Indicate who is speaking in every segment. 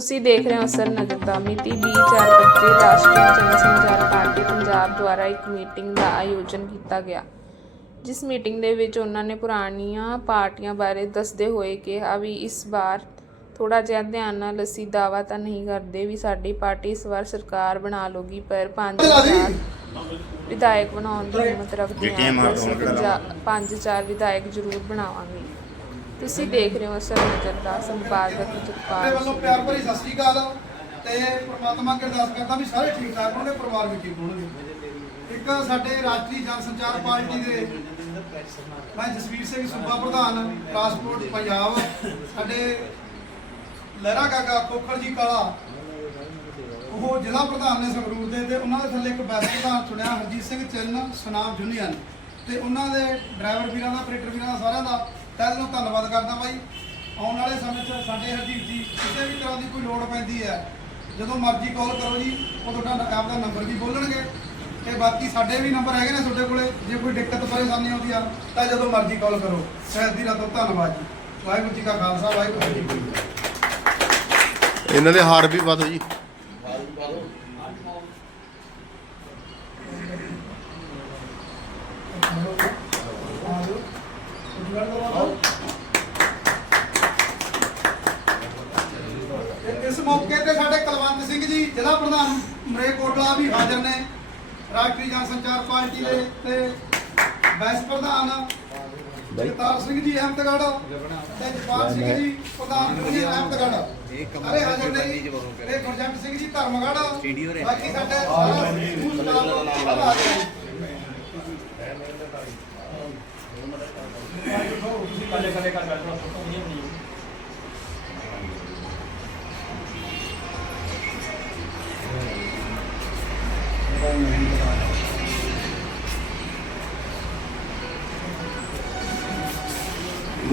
Speaker 1: ਤੁਸੀਂ ਦੇਖ ਰਹੇ ਹੋ ਅਸਰ ਨਜ਼ਰ ਦਾ ਮਿਤੀ 20/4/25 ਰਾਸ਼ਟਰੀ ਜਨਸੰਚਾਰ ਪਾਰਟੀ ਪੰਜਾਬ ਦੁਆਰਾ ਇੱਕ ਮੀਟਿੰਗ ਦਾ ਆਯੋਜਨ ਕੀਤਾ ਗਿਆ। ਜਿਸ ਮੀਟਿੰਗ ਦੇ ਵਿੱਚ ਉਹਨਾਂ ਨੇ ਪੁਰਾਣੀਆਂ ਪਾਰਟੀਆਂ ਬਾਰੇ ਦੱਸਦੇ ਹੋਏ ਕਿਹਾ ਵੀ ਇਸ ਵਾਰ ਥੋੜਾ ਜਿਹਾ ਧਿਆਨ ਨਾਲ ਅਸੀਂ ਦਾਵਾ ਤਾਂ ਨਹੀਂ ਕਰਦੇ ਵੀ ਸਾਡੀ ਪਾਰਟੀ ਇਸ ਵਾਰ ਸਰਕਾਰ ਬਣਾ ਲੂਗੀ ਪਰ ਪੰਜ ਚਾਰ ਵਿਧਾਇਕ ਬਣਾਉਣ ਦੀ ਹਿੰਮਤ ਰੱਖਦੇ ਹਾਂ ਪੰਜ ਚਾਰ ਵਿਧਾਇਕ ਜ਼ਰੂਰ ਬਣਾਵਾਂਗੇ। ਤੁਸੀਂ ਦੇਖ ਰਹੇ ਹੋ ਅਸਰ ਨਜ਼ਰ ਦਾ ਸੰਪਾਦਕ ਜਗਪਾਲ
Speaker 2: ਵੱਲੋਂ ਪਿਆਰ ਭਰੀ ਸਤਿ ਸ੍ਰੀ ਅਕਾਲ। ਤੇ ਪ੍ਰਮਾਤਮਾ ਅੱਗੇ ਅਰਦਾਸ ਕਰਦਾ ਵੀ ਸਾਰੇ ਠੀਕ ਠਾਕ ਹੋਣਗੇ ਪਰਿਵਾਰ ਵੀ ਠੀਕ ਹੋਣਗੇ। ਇੱਕ ਸਾਡੇ ਰਾਸ਼ਟਰੀ ਜਨਸੰਚਾਰ ਪਾਰਟੀ ਦੇ ਮੈਂ ਜਸਵੀਰ ਸਿੰਘ ਸੂਬਾ ਪ੍ਰਧਾਨ ਟਰਾਂਸਪੋਰਟ ਪੰਜਾਬ। ਸਾਡੇ ਲਹਿਰਾ ਕਾਕਾ ਕੋਖਰ ਜੀ ਕਾਲਾ ਉਹ ਜ਼ਿਲ੍ਹਾ ਪ੍ਰਧਾਨ ਨੇ ਸੰਗਰੂਰ ਦੇ ਤੇ ਉਹਨਾਂ ਦੇ ਥੱਲੇ ਇੱਕ ਬੈਸ ਪ੍ਰਧਾਨ ਚੁਣਿਆ ਹਰਜੀਤ ਸਿੰਘ ਚੰਨ ਸੁਨਾਮ ਜੁਨੀਅਰ ਤੇ ਉਹਨਾਂ ਦੇ ਡਰਾਈਵਰ ਵੀਰਾਂ ਦਾ ਆਪਰੇਟਰ ਵੀਰਾਂ ਦਾ ਸਾਰਿਆਂ ਦਾ ਤਹਿ ਦਿਲੋਂ ਧੰਨਵਾਦ ਕਰਦਾ ਬਾਈ। ਆਉਣ ਵਾਲੇ ਸਮੇਂ 'ਚ ਸਾਡੇ ਹਰਜੀਤ ਜੀ ਕਿਸੇ ਵੀ ਤਰ੍ਹਾਂ ਦੀ ਕੋਈ ਲੋੜ ਪੈਂਦੀ ਹੈ ਜਦੋਂ ਮਰਜ਼ੀ ਕਾਲ ਕਰੋ ਜੀ ਉਹ ਤੁਹਾਡਾ ਆਪ ਦਾ ਨੰਬਰ ਵੀ ਬੋਲਣਗੇ। ਤੇ ਬਾਕੀ ਸਾਡੇ ਵੀ ਨੰਬਰ ਹੈਗੇ ਨੇ ਤੁਹਾਡੇ ਕੋਲੇ ਜੇ ਕੋਈ ਦਿੱਕਤ ਪਰੇਸ਼ਾਨੀ ਆਉਂਦੀ ਆ ਤਾਂ ਜਦੋਂ ਮਰਜ਼ੀ ਕਾਲ ਕਰੋ। ਸਹਿਤ ਦੀ ਰਾਤੋਂ ਧੰਨਵਾਦ ਜੀ। ਵਾਹਿਗੁਰੂ ਜੀ ਕਾ ਖਾਲਸਾ ਵਾਹਿਗੁਰੂ ਜੀ ਕੀ ਫਤਿਹ।
Speaker 3: ਇਹਨਾਂ ਦੇ ਹਾਰ ਵੀ ਪਾ ਦਿਓ
Speaker 2: ਇਸ ਮੌਕੇ ਤੇ ਸਾਡੇ ਕੁਲਵੰਤ ਸਿੰਘ ਜੀ, ਜ਼ਿਲ੍ਹਾ ਪ੍ਰਧਾਨ ਮਰੇਕੋਟਲਾ ਵੀ ਹਾਜ਼ਰ ਨੇ। ਰਾਸ਼ਟਰੀ ਜਨਸੰਚਾਰ ਪਾਰਟੀ ਦੇ ਤੇ ਵਾਈਸ ਪ੍ਰਧਾਨ ਜਗਤਾਰ ਸਿੰਘ ਜੀ ਅਹਿਮਦਗੜ੍ਹ ਤੇ ਜਪਾਲ ਸਿੰਘ ਜੀ ਪ੍ਰਧਾਨ ਯੂਨੀਅਨ ਅਹਿਮਦਗੜ੍ਹ। ਸਾਰੇ ਹਾਜ਼ਰ ਨੇ ਜੀ। ਤੇ ਗੁਰਜੰਟ ਸਿੰਘ ਜੀ ਧਰਮਗੜ੍ਹ। ਬਾਕੀ ਸਾਡੇ ਸਾਰਾ ਸਮੂਹ ਸਟਾਫ ਹਾਜ਼ਰ ਹੈ
Speaker 3: ਆਓ ਜੀ ਤੁਸੀਂ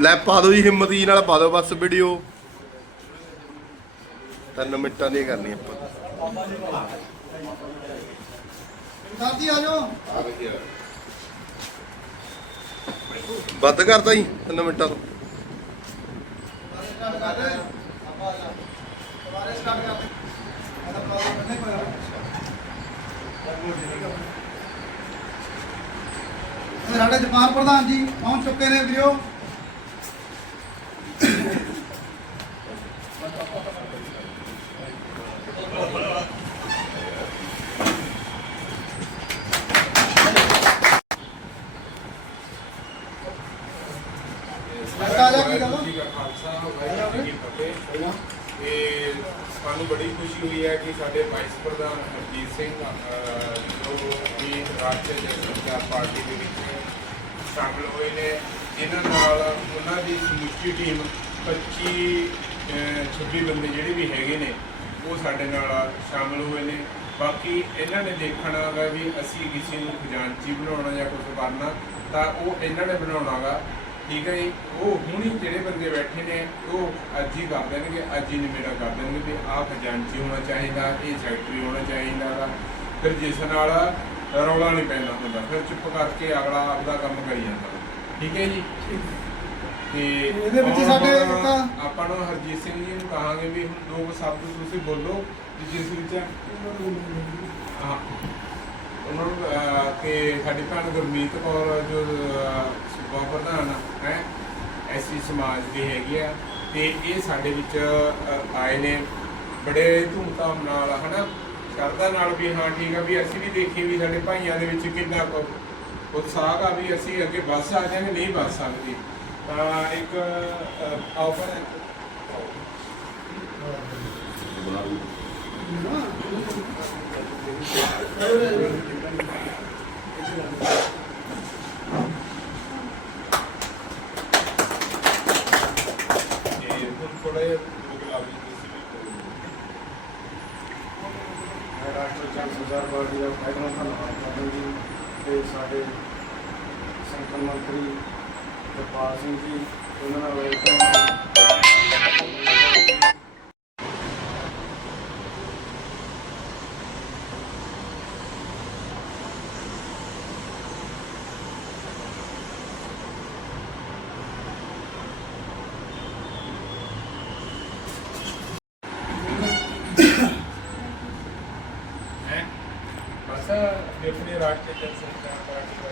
Speaker 3: ਲੈ ਪਾ ਦਿਓ ਜੀ ਹਿੰਮਤ ਜੀ ਨਾਲ ਪਾ ਦਿਓ ਬਸ ਵੀਡੀਓ ਤਿੰਨ ਮਿੰਟਾਂ ਦੀ ਕਰਨੀ ਆਪਾਂ।
Speaker 2: ਆ ਜਾਓ।
Speaker 3: ਵੱਧ ਕਰਦਾ ਜੀ ਤਿੰਨ ਮਿੰਟਾਂ ਤੋਂ।
Speaker 2: ਸਾਡੇ ਜਪਾਨ ਪ੍ਰਧਾਨ ਜੀ ਪਹੁੰਚ ਚੁੱਕੇ ਨੇ ਵੀਡੀਓ ਆ ਜਾ ਕੀ ਗੱਲ
Speaker 4: ਜੀ ਕਾ ਖਾਲਸਾ ਵਾਹਿਗੁਰੂ ਜੀ ਕੀ ਫਤਿਹ ਤੇ ਸਾਨੂੰ ਬੜੀ ਖੁਸ਼ੀ ਹੋਈ ਹੈ ਕਿ ਸਾਡੇ ਵਾਈਸ ਪ੍ਰਧਾਨ ਹਰਜੀਤ ਸਿੰਘ ਅਹ, ਜੋ ਵੀ ਰਾਸ਼ਟਰੀ ਜਨਸੰਚਾਰ ਪਾਰਟੀ ਦੇ ਵਿੱਚ ਸ਼ਾਮਲ ਹੋਏ ਨੇ ਇਹਨਾਂ ਨਾਲ ਉਹਨਾਂ ਦੀ ਸਮੁੱਚੀ ਟੀਮ 25 ਅਹ, 26 ਬੰਦੇ ਜਿਹੜੇ ਵੀ ਹੈਗੇ ਨੇ ਉਹ ਸਾਡੇ ਨਾਲ ਸ਼ਾਮਲ ਹੋਏ ਨੇ। ਬਾਕੀ ਇਹਨਾਂ ਨੇ ਦੇਖਣਾ ਗਾ ਵੀ ਅਸੀਂ ਕਿਸੇ ਨੂੰ ਖਜ਼ਾਨਚੀ ਬਣਾਉਣਾ ਜਾਂ ਕੁਝ ਕਰਨਾ ਤਾਂ ਉਹ ਇਹਨਾਂ ਨੇ ਬਣਾਉਣਾ ਗਾ ਠੀਕ ਹੈ ਜੀ? ਉਹ ਹੁਣੀ ਜਿਹੜੇ ਬੰਦੇ ਬੈਠੇ ਨੇ ਉਹ ਅੱਜ ਹੀ ਕਰ ਦੇਣਗੇ ਅੱਜ ਹੀ ਨਿਮੇੜਾ ਕਰ ਦੇਣਗੇ ਵੀ ਆਹ ਖਜ਼ਾਨਚੀ ਹੋਣਾ ਚਾਹੀਦਾ ਇਹ ਸੈਕਟਰੀ ਹੋਣਾ ਚਾਹੀਦਾ ਗਾ। ਫਿਰ ਜਿਸ ਨਾਲ ਰੌਲਾ ਨਹੀਂ ਪੈਂਦਾ ਹੁੰਦਾ। ਫਿਰ ਚੁੱਪ ਕਰਕੇ ਅਗਲਾ ਆਪਦਾ ਕੰਮ ਕਰੀ ਜਾਂਦਾ। ਠੀਕ ਹੈ ਜੀ? ਤੇ
Speaker 2: ਇਹਦੇ ਵਿੱਚ
Speaker 4: ਹੁਣ
Speaker 2: ਸਾਡੇ
Speaker 4: ਆਪਾਂ- ਨੂੰ ਹਰਜੀਤ ਸਿੰਘ ਜੀ ਨੂੰ ਕਹਾਂਗੇ ਵੀ ਹੁਣ ਦੋ ਕੁ ਸ਼ਬਦ ਤੁਸੀਂ ਬੋਲੋ ਵੀ ਜਿਸ ਵਿੱਚ ਹਾਂ। ਉਹਨਾਂ ਨੂੰ ਅਹ, ਤੇ ਸਾਡੀ ਭੈਣ ਗੁਰਮੀਤ ਕੌਰ ਜੋ ਅਹ, ਸੂਬਾ ਪ੍ਰਧਾਨ ਹੈ ਐਸੀ ਸਮਾਜ ਦੀ ਹੈਗੀ ਆ। ਤੇ ਇਹ ਸਾਡੇ ਵਿੱਚ ਅਹ, ਆਏ ਨੇ। ਬੜੇ ਧੂਮਧਾਮ ਨਾਲ ਹਨਾ? ਸ਼ਰਧਾ ਨਾਲ ਵੀ ਹਾਂ, ਠੀਕ ਆ, ਵੀ ਅਸੀਂ ਵੀ ਦੇਖੀਏ ਵੀ ਸਾਡੇ ਭਾਈਆਂ ਦੇ ਵਿੱਚ ਕਿੰਨਾ ਕੁ ਉਤਸ਼ਾਹ ਆ ਵੀ ਅਸੀਂ ਅੱਗੇ ਵੱਧ ਸਕਦੇ ਹਾਂ ਨਹੀਂ ਵੱਧ ਸਕਦੇ। ਤਾਂ ਇੱਕ ਆਫਰ ਹੈ। ਇਹ ਲਾਭ ਜੀ
Speaker 5: ਮੈਂ ਰਾਸ਼ਟਰੀ ਪਾਰਟੀ ਦਾ ਫਾਇਦਾ ਧੰਨਵਾਦ ਕਰਦਾ ਜੀ ਤੇ ਸਾਡੇ ਸੰਗਠਨ ਮੰਤਰੀ ਜਪਾਲ ਸਿੰਘ ਜੀ, ਉਹਨਾਂ ਦਾ ਵੈਲਕਮ
Speaker 4: ਰਾਸ਼ਟਰੀ ਜਨ ਸੰਚਾਰ ਪਾਰਟੀ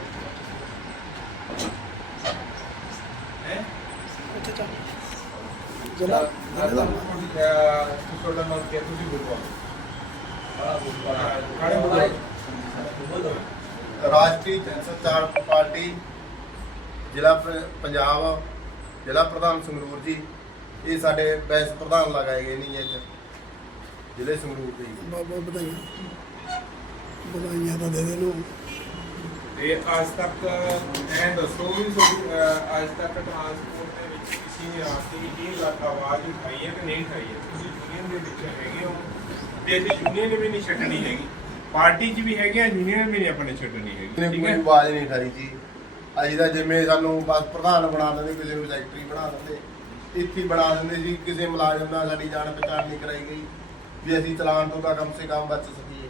Speaker 2: ਜ਼ਿਲ੍ਹਾ
Speaker 3: ਰਾਸ਼ਟਰੀ ਜਨਸੰਚਾਰ ਪਾਰਟੀ ਪੰਜਾਬ ਜ਼ਿਲ੍ਹਾ ਪ੍ਰਧਾਨ ਸੰਗਰੂਰ ਜੀ ਇਹ ਸਾਡੇ ਬੈਸ ਪ੍ਰਧਾਨ ਲਗਾਏ ਗਏ ਨੇ ਅੱਜ ਜ਼ਿਲ੍ਹੇ ਸੰਗਰੂਰ ਦੇ ਜੀ।
Speaker 2: ਬਾਬਾ ਵਧਾਈਆਂ ਵਧਾਈਆਂ ਤਾਂ ਦੇ ਦੇ ਨੂੰ
Speaker 4: ਤੇ ਅੱਜ ਤੱਕ ਐ ਦੱਸੋ ਵੀ ਤੁਹਾਡੀ, ਅਹ, ਅੱਜ ਤੱਕ ਟਰਾਂਸਪੋਰਟ ਦੇ ਵਿੱਚ ਕਿਸੇ ਨੇ ਆ ਕੇ ਇਹ ਲਾ- ਆਵਾਜ਼ ਉਠਾਈ ਹੈ ਕਿ ਨਹੀਂ ਉਠਾਈ ਹੈ? ਤੁਸੀਂ ਯੂਨੀਅਨ ਦੇ ਵਿੱਚ ਹੈਗੇ ਹੋ। ਤੇ ਅਸੀਂ ਯੂਨੀਅਨ ਵੀ ਨਹੀਂ ਛੱਡਣੀ ਹੈਗੀ। ਪਾਰਟੀ 'ਚ ਵੀ ਹੈਗੇ ਆ ਯੂਨੀਅਨ ਵੀ ਨਹੀਂ ਆਪਣੇ ਛੱਡਣੀ ਹੈਗੀ। ਠੀਕ
Speaker 3: ਕੋਈ
Speaker 4: ਹੈ
Speaker 3: ਆਵਾਜ਼ ਨਹੀਂ ਉਠਾਈ ਜੀ। ਅਸੀਂ ਤਾਂ ਜਿਵੇਂ ਸਾਨੂੰ ਬਸ ਪ੍ਰਧਾਨ ਬਣਾ ਦਿੰਦੇ ਕਿਸੇ ਨੂੰ ਸੈਕਟਰੀ ਬਣਾ ਦਿੰਦੇ ਇੱਥੇ ਹੀ ਬਣਾ ਦਿੰਦੇ ਸੀ ਕਿਸੇ ਮੁਲਾਜ਼ਮ ਨਾਲ ਸਾਡੀ ਜਾਣ ਪਛਾਣ ਨਹੀਂ ਕਰਾਈ ਗਈ। ਵੀ ਅਸੀਂ ਚਲਾਨ ਤੋਂ ਤਾਂ ਕਮ ਸੇ ਕਮ ਬਚ ਸਕੀਏ।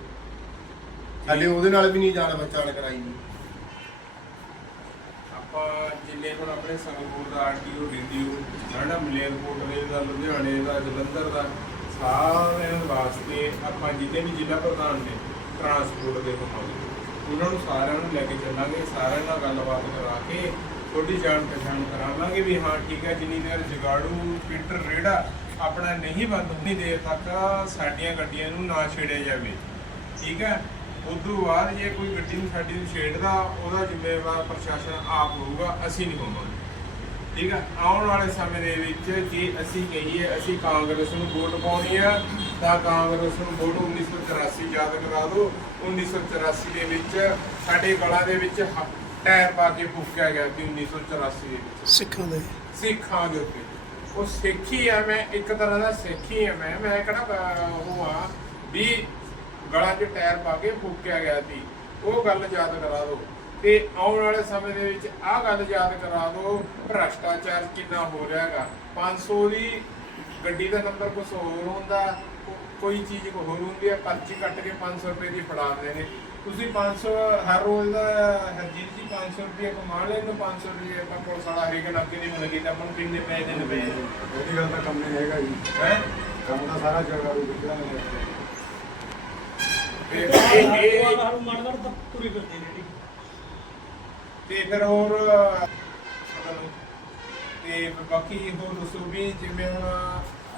Speaker 3: ਹਾਲੇ ਉਹਦੇ ਨਾਲ ਵੀ ਨਹੀਂ ਜਾਣ ਪਛਾਣ ਕਰਾਈ
Speaker 4: ਆਪਾਂ ਜਿੰਨੇ ਹੁਣ ਆਪਣੇ ਸੰਗਰੂਰ ਦਾ ਆਰਟੀਓ, ਡੀਡੀਓ ਸਾਡਾ ਮਲੇਰਕੋਟਲੇ ਦਾ, ਲੁਧਿਆਣੇ ਦਾ, ਜਲੰਧਰ ਦਾ ਸਾਰਿਆਂ ਵਾਸਤੇ ਆਪਾਂ ਜਿੰਨੇ ਵੀ ਜ਼ਿਲ੍ਹਾ ਪ੍ਰਧਾਨ ਨੇ ਟਰਾਂਸਪੋਰਟ ਦੇ ਹੋਣਗੇ ਉਹਨਾਂ ਨੂੰ ਸਾਰਿਆਂ ਨੂੰ ਲੈ ਕੇ ਚੱਲਾਂਗੇ, ਸਾਰਿਆਂ ਨਾਲ ਗੱਲਬਾਤ ਕਰਾ ਕੇ ਤੁਹਾਡੀ ਜਾਣ ਪਛਾਣ ਕਰਾਵਾਂਗੇ ਵੀ ਹਾਂ, ਠੀਕ ਹੈ, ਜਿੰਨੀ ਦੇਰ ਜਗਾੜੂ, ਫਿਲਟਰ ਰੇੜਾ ਆਪਣਾ ਨਹੀਂ ਬੰਦ ਹੁੰਦੀ ਦੇਰ ਤੱਕ ਸਾਡੀਆਂ ਗੱਡੀਆਂ ਨੂੰ ਨਾ ਛੇੜਿਆ ਜਾਵੇ। ਠੀਕ ਹੈ? ਉਦੋਂ ਬਾਅਦ ਜੇ ਕੋਈ ਗੱਡੀ ਨੂੰ ਸਾਡੀ ਨੂੰ ਛੇੜਦਾ ਉਹਦਾ ਜ਼ਿੰਮੇਵਾਰ ਪ੍ਰਸ਼ਾਸਨ ਆਪ ਹੋਊਗਾ ਅਸੀਂ ਨਹੀਂ ਹੋਵਾਂਗੇ। ਠੀਕ ਹੈ ਆਉਣ ਵਾਲੇ ਸਮੇਂ ਦੇ ਵਿੱਚ ਜੇ ਅਸੀਂ ਕਹੀਏ ਅਸੀਂ ਕਾਂਗਰਸ ਨੂੰ ਵੋਟ ਪਾਉਣੀ ਆ ਤਾਂ ਕਾਂਗਰਸ ਨੂੰ ਵੋਟ 1984 ਯਾਦ ਕਰਾ ਦਿਓ। 1984 ਦੇ ਵਿੱਚ ਸਾਡੇ ਗਲਾਂ ਦੇ ਵਿੱਚ ਟਾਇਰ ਪਾ ਕੇ ਫੂਕਿਆ ਗਿਆ ਸੀ 1984 ਦੇ ਵਿੱਚ।
Speaker 2: ਸਿੱਖਾਂ ਦੇ।
Speaker 4: ਸਿੱਖਾਂ ਦੇ ਉੱਤੇ। ਉਹ ਸਿੱਖੀ ਆ ਮੈਂ ਇੱਕ ਤਰ੍ਹਾਂ ਦਾ ਸਿੱਖੀ ਆ ਮੈਂ। ਮੈਂ ਕਿਹੜਾ ਉਹ ਆ ਵੀ ਗਲਾਂ 'ਚ ਟਾਇਰ ਪਾ ਕੇ ਫੂਕਿਆ ਗਿਆ ਸੀ। ਉਹ ਗੱਲ ਯਾਦ ਕਰਾ ਦਿਓ। ਤੇ ਆਉਣ ਵਾਲੇ ਸਮੇਂ ਦੇ ਵਿੱਚ ਆਹ ਗੱਲ ਯਾਦ ਕਰਾ ਦਿਓ ਭ੍ਰਸ਼ਟਾਚਾਰ ਕਿੰਨਾ ਹੋ ਰਿਹਾ ਹੈਗਾ। 500 ਦੀ ਗੱਡੀ ਦਾ ਨੰਬਰ ਕੁਝ ਹੋਰ ਹੁੰਦਾ ਕੋਈ ਚੀਜ਼ ਕੋ ਹੋਰ ਹੁੰਦੀ ਹੈ ਪਰਚੀ ਕੱਟ ਕੇ 500 ਰੁਪਏ ਦੀ ਫੜਾ ਦਿੰਦੇ ਨੇ। ਤੁਸੀਂ 500 ਹਰ ਰੋਜ਼ ਦਾ ਹਰਜੀਤ ਜੀ 500 ਰੁਪਏ ਕਮਾ ਲੈ ਤਾਂ 500 ਰੁਪਏ ਆਪਾਂ ਕੋਲ ਸਾਲਾ ਹਰੇਕ ਨੱਕੇ ਦੀ ਮਿਲੇਗੀ ਤਾਂ ਆਪਾਂ ਨੂੰ ਕਿੰਨੇ ਪੈਸੇ ਦੇਣੇ ਪਏ
Speaker 5: ਉਹਦੀ ਗੱਲ ਤਾਂ ਕੰਮ ਨਹੀਂ ਹੈਗਾ ਜੀ।
Speaker 4: ਹੈ?
Speaker 5: ਕੰਮ ਤਾਂ ਸਾਰਾ ਜਗ੍ਹਾ ਨੂੰ ਵਿਕਣਾ ਹੈ
Speaker 4: ਤੇ ਇਹ ਇਹ ਤੇ ਫਿਰ ਹੋਰ, ਤੇ ਬਾਕੀ ਹੋਰ ਦੱਸੋ ਵੀ ਜਿਵੇਂ ਹੁਣ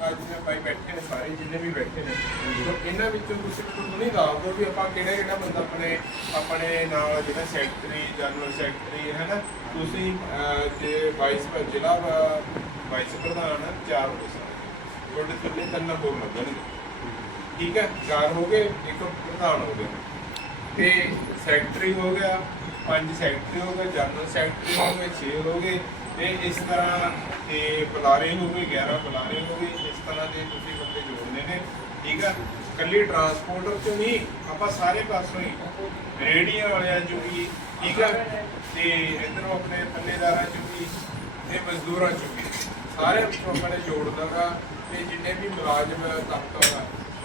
Speaker 4: ਅੱਜ ਦੇ ਭਾਈ ਬੈਠੇ ਨੇ ਸਾਰੇ, ਜਿੰਨੇ ਵੀ ਬੈਠੇ ਨੇ, ਤਾਂ ਇਹਨਾਂ ਵਿੱਚੋਂ ਤੁਸੀਂ ਮੈਨੂੰ ਨਹੀਂ ਦੱਸ ਵੀ ਆਪਾਂ ਕਿਹੜਾ ਕਿਹੜਾ ਬੰਦਾ ਆਪਣੇ ਆਪਣੇ ਨਾਲ ਜਿਹੜਾ ਸੈਕਟਰੀ ਜਨਰਲ ਸੈਕਟਰੀ ਹੈ ਨਾ, ਤੁਸੀਂ ਤੇ ਵਾਈਸ ਜ਼ਿਲ੍ਹਾ ਵਾਈਸ ਪ੍ਰਧਾਨ, ਚਾਰ ਹੋ ਤੁਹਾਡੇ ਤਿੰਨੇ ਤਿੰਨ ਹੋਰ ਲੱਗਣਗੇ। ਠੀਕ ਹੈ ਚਾਰ ਹੋ ਗਏ, ਇੱਕ ਪ੍ਰਧਾਨ ਹੋ ਗਿਆ ਤੇ ਸੈਕਟਰੀ ਹੋ ਗਿਆ, ਪੰਜ ਸੈਕਟਰੀ ਹੋ ਗਏ, ਜਨਰਲ ਸੈਕਟਰੀ ਹੋ ਗਏ 6 ਹੋ ਗਏ। ਤੇ ਇਸ ਤਰ੍ਹਾਂ ਤੇ ਬੁਲਾਰੇ ਹੋ ਗਏ 11 ਬੁਲਾਰੇ ਹੋ ਗਏ। ਇਸ ਤਰ੍ਹਾਂ ਦੇ ਤੁਸੀਂ ਬੰਦੇ ਜੋੜਨੇ ਨੇ, ਠੀਕ ਆ ਕੱਲੀ ਟਰਾਂਸਪੋਰਟਰ ਚ ਨਹੀਂ, ਆਪਾਂ ਸਾਰੇ ਪਾਸੋਂ ਹੀ ਰੇੜੀਆਂ ਵਾਲਿਆਂ 'ਚੋਂ ਵੀ, ਠੀਕ ਆ ਤੇ ਇਧਰੋਂ ਆਪਣੇ ਪੱਲੇਦਾਰਾਂ ਚ ਵੀ, ਤੇ ਮਜ਼ਦੂਰਾਂ 'ਚੋਂ ਵੀ। ਸਾਰੇ ਨੂੰ ਆਪਾਂ ਨੇ ਜੋੜ ਦਾਂਗਾ ਤੇ ਜਿੰਨੇ ਵੀ ਮੁਲਾਜ਼ਮ ਤਬਕਾ ਵਾ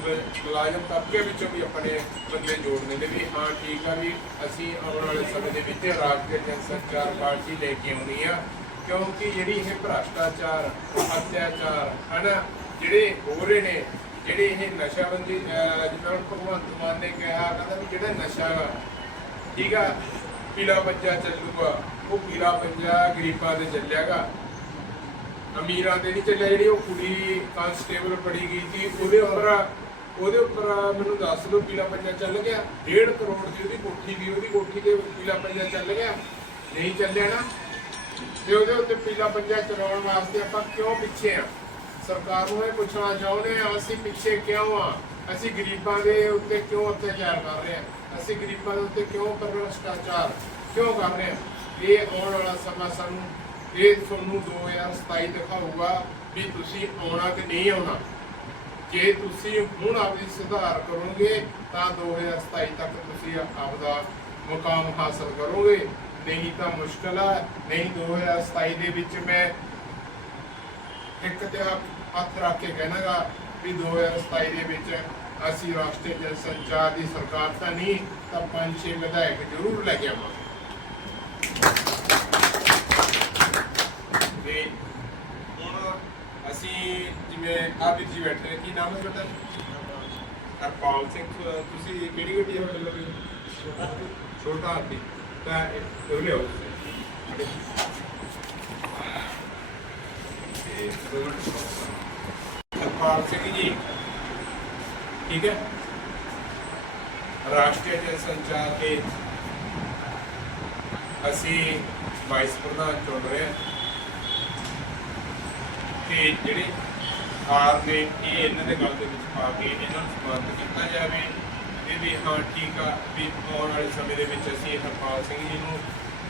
Speaker 4: ਮੁਲਾਜ਼ਮ ਤਬਕੇ ਵਿੱਚੋਂ ਵੀ ਆਪਣੇ ਬੰਦੇ ਜੋੜਨੇ ਨੇ ਵੀ ਹਾਂ, ਠੀਕ ਆ ਵੀ ਅਸੀਂ ਆਉਣ ਵਾਲੇ ਸਮੇਂ ਦੇ ਵਿੱਚ ਰਾਸ਼ਟਰੀ ਜਨਸੰਚਾਰ ਪਾਰਟੀ ਲੈ ਕੇ ਆਉਣੀ ਆ, ਕਿਉਂਕਿ ਜਿਹੜੀ ਇਹ ਭ੍ਰਸ਼ਟਾਚਾਰ, ਅਤਿਆਚਾਰ, ਹਨਾ, ਜਿਹੜੇ ਹੋ ਰਹੇ ਨੇ, ਜਿਹੜੇ ਇਹ ਨਸ਼ਾਬੰਦੀ, ਅਹ, ਜਿਵੇਂ ਭਗਵੰਤ ਮਾਨ ਨੇ ਕਿਹਾ, ਕਹਿੰਦਾ ਵੀ ਜਿਹੜਾ ਨਸ਼ਾ ਠੀਕ ਆ, ਪੀਲਾ ਪੰਜਾ ਚੱਲੂਗਾ, ਉਹ ਪੀਲਾ ਪੰਜਾ ਗਰੀਬਾਂ ਦੇ ਚੱਲਿਆਗਾ। ਅਮੀਰਾਂ ਦੇ ਨਹੀਂ ਚੱਲਿਆ, ਜਿਹੜੀ ਉਹ ਕੁੜੀ ਕਾਂਸਟੇਬਲ ਪੜੀ ਗਈ ਸੀ, ਉਹਦੇ ਉੱਪਰ ਉਹਦੇ ਉੱਪਰ ਮੈਨੂੰ ਦੱਸ ਦਿਓ ਪੀਲਾ ਪੰਜਾ ਚੱਲ ਗਿਆ 1.5 ਕਰੋੜ ਦੀ ਉਹਦੀ ਕੋਠੀ ਦੀ ਉਹਦੀ ਕੋਠੀ ਤੇ ਪੀਲਾ ਪੰਜਾ ਚੱਲ ਗਿਆ, ਨਹੀਂ ਚੱਲਿਆ ਨਾ। ਤੇ ਉਹਦੇ ਉੱਤੇ ਪੀਲਾ ਪੰਜਾ ਚਲਾਉਣ ਵਾਸਤੇ ਆਪਾਂ ਕਿਉਂ ਪਿੱਛੇ ਆ? ਸਰਕਾਰ ਨੂੰ ਇਹ ਪੁੱਛਣਾ ਚਾਹੁੰਦੇ ਆ, ਅਸੀਂ ਪਿੱਛੇ ਕਿਉਂ ਆ? ਅਸੀਂ ਗਰੀਬਾਂ ਦੇ ਉੱਤੇ ਕਿਉਂ ਅਤਿਆਚਾਰ ਕਰ ਰਹੇ ਆ? ਅਸੀਂ ਗਰੀਬਾਂ ਦੇ ਉੱਤੇ ਕਿਉਂ ਭ੍ਰਿਸ਼ਟਾਚਾਰ ਕਿਉਂ ਕਰ ਰਹੇ ਆ? ਇਹ ਆਉਣ ਵਾਲਾ ਸਮਾਂ ਸਾਨੂੰ, ਇਹ ਤੁਹਾਨੂੰ 2027 ਦਿਖਾਊਗਾ ਵੀ ਤੁਸੀਂ ਆਉਣਾ ਕਿ ਨਹੀਂ ਆਉਣਾ। ਜੇ ਤੁਸੀਂ ਹੁਣ ਆਪਣੀ ਸੁਧਾਰ ਕਰੋਗੇ, ਤਾਂ 2027 ਤੱਕ ਤੁਸੀਂ ਆਪਦਾ ਮੁਕਾਮ ਹਾਸਲ ਕਰੋਗੇ। ਨਹੀਂ ਤਾਂ ਮੁਸ਼ਕਲ ਆ। ਨਹੀਂ 2027 ਦੇ ਵਿੱਚ ਮੈਂ ਇੱਕ ਤੇ ਹੱਥ- ਰੱਖ ਕੇ ਕਹਿਣਾਗਾ ਵੀ 2027 ਦੇ ਵਿੱਚ ਅਸੀਂ ਰਾਸ਼ਟਰੀ ਜਨ ਸੰਚਾਰ ਦੀ ਸਰਕਾਰ ਤਾਂ ਨਹੀਂ, ਤਾਂ ਪੰਜ ਛੇ ਵਿਧਾਇਕ ਜ਼ਰੂਰ ਲੈ ਕੇ ਆਵਾਂਗੇ। ਅਸੀਂ ਜਿਵੇਂ ਆ ਵੀਰ ਜੀ ਬੈਠੇ ਕੀ ਨਾਮ ਹੈ ਤੁਹਾਡਾ? ਹਰਪਾਲ ਸਿੰਘ, ਤੁਸੀਂ ਕਿਹੜੀ ਗੱਡੀ ਹੈ ਤੁਹਾਡੇ ਲਈ ਛੋਟਾ ਹਾਥੀ। ਤਾਂ ਇਹ ਉਹ ਹਰਪਾਲ ਸਿੰਘ ਜੀ। ਠੀਕ ਹੈ? ਰਾਸ਼ਟਰੀ ਜਨ ਸੰਚਾਰ ਦੇ ਅਸੀਂ ਵਾਈਸ ਪ੍ਰਧਾਨ ਚੁਣ ਰਹੇ ਹਾਂ। ਤੇ ਜਿਹੜੇ ਹਾਰ ਨੇ ਇਹ ਇਹਨਾਂ ਦੇ ਗੱਲ ਦੇ ਵਿੱਚ ਪਾ ਕੇ ਇਹਨਾਂ ਨੂੰ ਸਮਾਨਤ ਕੀਤਾ ਜਾਵੇ ਇਹ ਵੀ ਹਾਂ, ਠੀਕ ਆ, ਵੀ ਆਉਣ ਵਾਲੇ ਸਮੇਂ ਦੇ ਵਿੱਚ ਅਸੀਂ ਹਰਪਾਲ ਸਿੰਘ ਜੀ ਨੂੰ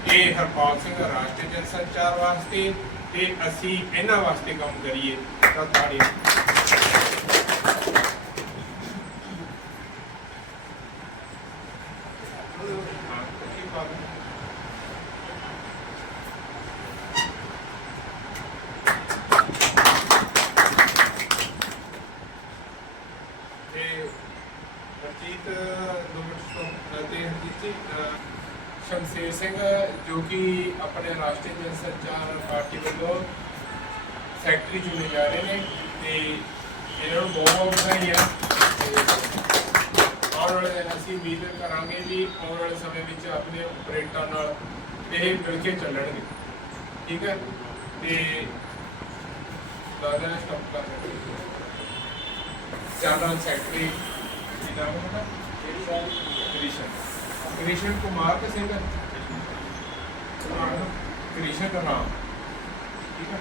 Speaker 4: ਇਹ ਹਰਪਾਲ ਸਿੰਘ ਰਾਸ਼ਟਰੀ ਜਨ ਸੰਚਾਰ ਵਾਸਤੇ ਤੇ ਅਸੀਂ ਇਹਨਾਂ ਵਾਸਤੇ ਕੰਮ ਕਰੀਏ। ਤਾਂ ਤਾੜੀ ਹਾਂ, ਕੀ ਬਾਤ ਹੈ? ਤੇ ਹਰਜੀਤ ਤੇ ਹਰਜੀਤ ਜੀ ਸ਼ਮਸ਼ੇਰ ਸਿੰਘ, ਜੋ ਕਿ ਆਪਣੇ ਰਾਸ਼ਟਰੀ ਜਨ ਸੰਚਾਰ ਪਾਰਟੀ ਵੱਲੋਂ ਸੈਕਟਰੀ ਚੁਣੇ ਜਾ ਰਹੇ ਨੇ ਤੇ ਇਹਨਾਂ ਨੂੰ ਬਹੁਤ ਬਹੁਤ ਵਧਾਈਆਂ ਤੇ ਆਉਣ ਵਾਲੇ ਦਿਨ ਅਸੀਂ ਉਮੀਦ ਕਰਾਂਗੇ ਵੀ ਆਉਣ ਵਾਲੇ ਸਮੇਂ ਵਿੱਚ ਆਪਣੇ ਆਪਰੇਟਰਾਂ ਨਾਲ ਇਹ ਮਿਲ ਕੇ ਚੱਲਣਗੇ। ਠੀਕ ਹੈ? ਤੇ ਦਾਦਾ ਸਟਾਪ ਕਰ ਰਹੇ ਜਨਰਲ ਸੈਕਟਰੀ ਕੀ ਨਾਮ ਹੈ ਉਹਦਾ ਕ੍ਰਿਸ਼ਨ। ਕ੍ਰਿਸ਼ਨ ਕੁਮਾਰ ਕੇ ਸਿੰਘ? ਕ੍ਰਿਸ਼ਨ ਦਾ ਨਾਮ ਠੀਕ ਹੈ?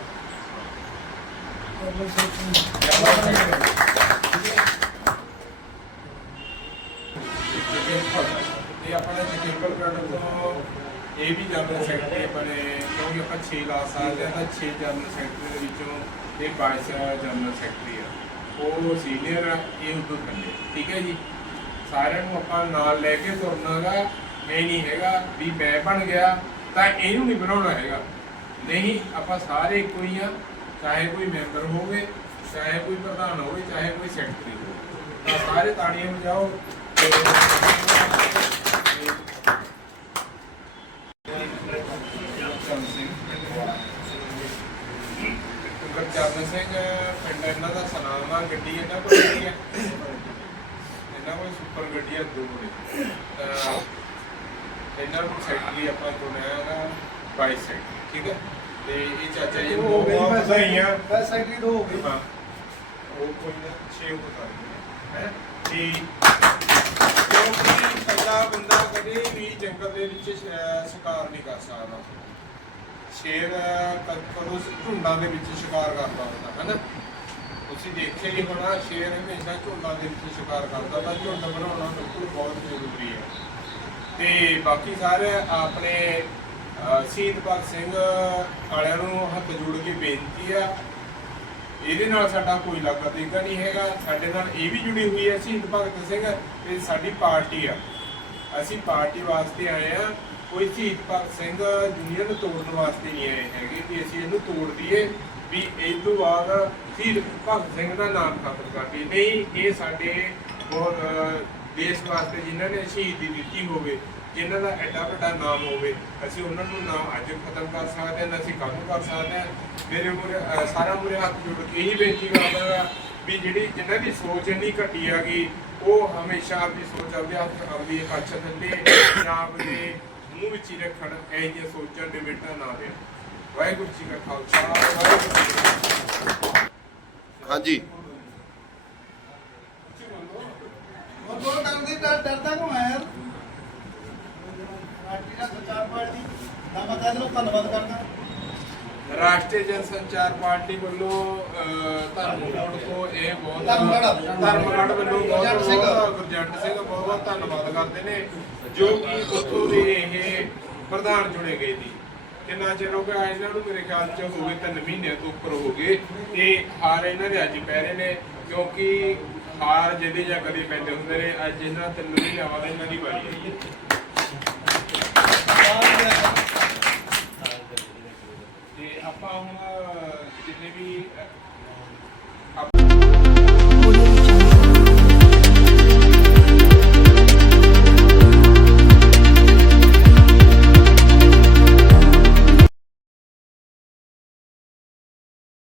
Speaker 4: ਇਹ ਆਪਣਾ ਜਕੇਬਲ ਪਿੰਡ ਤੋਂ ਇਹ ਵੀ ਜਨਰਲ ਸੈਕਟਰੀ ਬਣੇ। ਕਿਉਂਕਿ ਆਪਾਂ 6 ਲਾ ਸਕਦੇ ਹਾਂ ਤਾਂ 6 ਜਨਰਲ ਸੈਕਟਰੀ ਦੇ ਵਿੱਚੋਂ ਇਹ 22 ਜਨਰਲ ਸੈਕਟਰੀ ਆ। ਉਹ ਸੀਨੀਅਰ ਆ, ਇਹ ਉਦੋਂ ਥੱਲੇ ਠੀਕ ਹੈ ਜੀ? ਸਾਰਿਆਂ ਨੂੰ ਆਪਾਂ ਨਾਲ ਲੈ ਕੇ ਤੁਰਨਾਗਾ ਇਹ ਨਹੀਂ ਹੈਗਾ ਵੀ ਮੈਂ ਬਣ ਗਿਆ, ਤਾਂ ਇਹਨੂੰ ਨਹੀਂ ਬਣਾਉਣਾ ਹੈਗਾ। ਨਹੀਂ, ਆਪਾਂ ਸਾਰੇ ਇੱਕੋ ਹੀ ਆ। ਚਾਹੇ ਕੋਈ ਮੈਂਬਰ ਹੋਵੇ, ਚਾਹੇ ਕੋਈ ਪ੍ਰਧਾਨ ਹੋਵੇ, ਚਾਹੇ ਕੋਈ ਸੈਕਟਰੀ ਹੋਵੇ। ਤਾਂ ਸਾਰੇ ਤਾੜੀਆਂ ਵਜਾਓ ਤੇ ਚਰਨ ਸਿੰਘ ਗੁਰਚਰਨ ਸਿੰਘ ਪਿੰਡ ਇਹਨਾਂ ਦਾ ਸਨਾਮਾ ਗੱਡੀ ਇਹਨਾਂ ਕੋਲ ਹੈਗੀ ਹੈ ਇਹਨਾਂ ਕੋਲ ਸੁਪਰ ਗੱਡੀ ਆ ਦੋ ਨੇ ਤਾਂ ਇਹਨਾਂ ਨੂੰ ਸੈਕਟਰੀ ਆਪਾਂ ਚੁਣਿਆ ਹੈਗਾ ਬਾਈ ਸੈਕਟਰੀ ਠੀਕ ਹੈ? ਤੇ ਇਹ ਚਾਚਾ ਜੀ ਨੂੰ
Speaker 2: ਹੋ
Speaker 4: ਬਹੁਤ ਵਧਾਈਆਂ
Speaker 2: ਸੈਕਟਰੀ ਤੋਂ ਹੋ ਗਈ
Speaker 4: ਹਾਂ ਉਹ ਕੋਈ ਨਾ 6 ਬਤਾ ਹੈ ਕਿਉਂਕਿ ਕੱਲਾ ਬੰਦਾ ਕਦੇ ਵੀ ਜੰਗਲ ਦੇ ਵਿੱਚ ਸ਼ਿਕਾਰ ਨਹੀਂ ਕਰ ਸਕਦਾ। ਸ਼ੇਰ ਕਦੋਂ ਝੁੰਡਾਂ ਦੇ ਵਿੱਚ ਸ਼ਿਕਾਰ ਕਰਦਾ ਹੁੰਦਾ ਹੈ ਨਾ? ਤੁਸੀਂ ਦੇਖਿਆ ਹੀ ਹੋਣਾ, ਸ਼ੇਰ ਹਮੇਸ਼ਾ ਝੁੰਡਾਂ ਦੇ ਵਿੱਚ ਸ਼ਿਕਾਰ ਕਰਦਾ, ਤਾਂ ਝੁੰਡ ਬਣਾਉਣਾ ਬਿਲਕੁਲ ਬਹੁਤ ਜ਼ਰੂਰੀ ਹੈ। ਤੇ ਬਾਕੀ ਸਾਰੇ ਆਪਣੇ ਸ਼ਹੀਦ ਭਗਤ ਸਿੰਘ ਵਾਲਿਆਂ ਨੂੰ ਹੱਥ ਜੋੜ ਕੇ ਬੇਨਤੀ ਆ, ਇਹਦੇ ਨਾਲ ਸਾਡਾ ਕੋਈ ਲਾਗਾ ਦੇਗਾ ਨਹੀਂ ਹੈਗਾ। ਸਾਡੇ ਨਾਲ ਇਹ ਵੀ ਜੁੜੀ ਹੋਈ ਹੈ ਸ਼ਹੀਦ ਭਗਤ ਸਿੰਘ ਤੇ ਸਾਡੀ ਪਾਰਟੀ ਆ। ਅਸੀਂ ਪਾਰਟੀ ਵਾਸਤੇ ਆਏ ਆ, ਕੋਈ ਸ਼ਹੀਦ ਭਗਤ ਸਿੰਘ ਯੂਨੀਅਨ ਤੋੜਨ ਵਾਸਤੇ ਨਹੀਂ ਆਏ ਹੈਗੇ। ਵੀ ਅਸੀਂ ਇਹਨੂੰ ਤੋੜ ਦਈਏ ਵੀ ਇਹ ਤੋਂ ਬਾਅਦ ਸ਼ਹੀਦ ਭਗਤ ਸਿੰਘ ਦਾ ਨਾਮ ਖਤਮ ਕਰ ਨਹੀਂ, ਇਹ ਸਾਡੇ ਬਹੁਤ ਦੇਸ਼ ਵਾਸਤੇ ਜਿਨ੍ਹਾਂ ਨੇ ਸ਼ਹੀਦੀ ਦਿੱਤੀ ਹੋਵੇ, ਜਿਨ੍ਹਾਂ ਦਾ ਐਡਾ ਵੱਡਾ ਨਾਮ ਹੋਵੇ, ਅਸੀਂ ਉਹਨਾਂ ਨੂੰ ਨਾਮ ਅੱਜ ਖਤਮ ਕਰ ਸਕਦੇ ਹਾਂ ਅਸੀਂ ਕੱਲ੍ਹ ਕਰ ਸਕਦੇ ਹਾਂ। ਮੇਰੇ ਮੂਹਰੇ ਸਾਰਾ ਮੂਹਰੇ ਹੱਥ ਜੋੜ ਕੇ ਇਹੀ ਬੇਨਤੀ ਕਰਦਾ ਵੀ ਜਿਹੜੀ ਜਿਨ੍ਹਾਂ ਦੀ ਸੋਚ ਇੰਨੀ ਘਟੀ ਆ ਗਈ ਉਹ ਹਮੇਸ਼ਾ ਆਪਣੀ ਸੋਚ ਆਪਦੇ ਹੱਥ ਆਪਦੀ ਕੱਛ ਥੱਲੇ ਜਾਂ ਆਪਦੇ ਮੂੰਹ ਵਿੱਚ ਹੀ ਰੱਖਣ, ਇਹ ਜਿਹੀਆਂ ਸੋਚਾਂ, ਡਿਬੇਟਾਂ ਨਾ ਦੇਣ। ਵਾਹਿਗੁਰੂ ਜੀ ਕਾ ਖਾਲਸਾ ਵਾਹਿਗੁਰੂ ਜੀ ਕੀ ਫਤਿਹ।
Speaker 3: ਹਾਂਜੀ।
Speaker 4: ਉੱਚੀ ਬੋਲੋ
Speaker 2: ਡਰ ਡਰਦਾ ਕਿਉਂ ਹੈ ਯਾਰ। ਰਾਸ਼ਟਰੀ ਜਨ ਸੰਚਾਰ ਪਾਰਟੀ ਦਾ ਮੈਂ ਤਹਿ ਦਿਲੋਂ ਧੰਨਵਾਦ ਕਰਦਾ।
Speaker 4: ਰਾਸ਼ਟਰੀ ਜਨਸੰਚਾਰ ਪਾਰਟੀ ਵੱਲੋਂ ਧਰਮਕੋਟ ਤੋਂ ਇਹ ਬਹੁਤ।
Speaker 2: ਧਰਮਗੜ੍ਹ।
Speaker 4: ਵੱਲੋਂ ਬਹੁਤ
Speaker 2: ਗੁਰਜੰਟ ਸਿੰਘ।
Speaker 4: ਬਹੁਤ ਗੁਰਜੰਟ ਸਿੰਘ ਬਹੁਤ ਬਹੁਤ ਧੰਨਵਾਦ ਕਰਦੇ ਨੇ ਜੋ ਕਿ ਉੱਥੋਂ ਦੇ ਇਹ ਪ੍ਰਧਾਨ ਚੁਣੇ ਗਏ ਸੀ। ਕਿੰਨਾ ਚਿਰ ਹੋ ਗਿਆ ਇਹਨਾਂ ਨੂੰ ਮੇਰੇ ਖਿਆਲ ਚ ਹੋ ਗਏ ਤਿੰਨ ਮਹੀਨੇ ਤੋਂ ਉੱਪਰ ਹੋ ਗਏ ਤੇ ਹਾਰ ਇਹਨਾਂ ਦੇ ਅੱਜ ਪੈ ਰਹੇ ਨੇ, ਕਿਉਂਕਿ ਹਾਰ ਜਿਹਦੇ ਜਾਂ ਕਦੇ ਪੈਂਦੇ ਹੁੰਦੇ ਨੇ, ਅੱਜ ਇਹਨਾਂ ਤਿੰਨ ਮਹੀਨੇ ਬਾਅਦ ਇਹਨਾਂ ਦੀ ਵਾਰੀ ਆਈ ਤੇ ਆਪਾਂ ਹੁਣ ਜਿੰਨੇ ਵੀ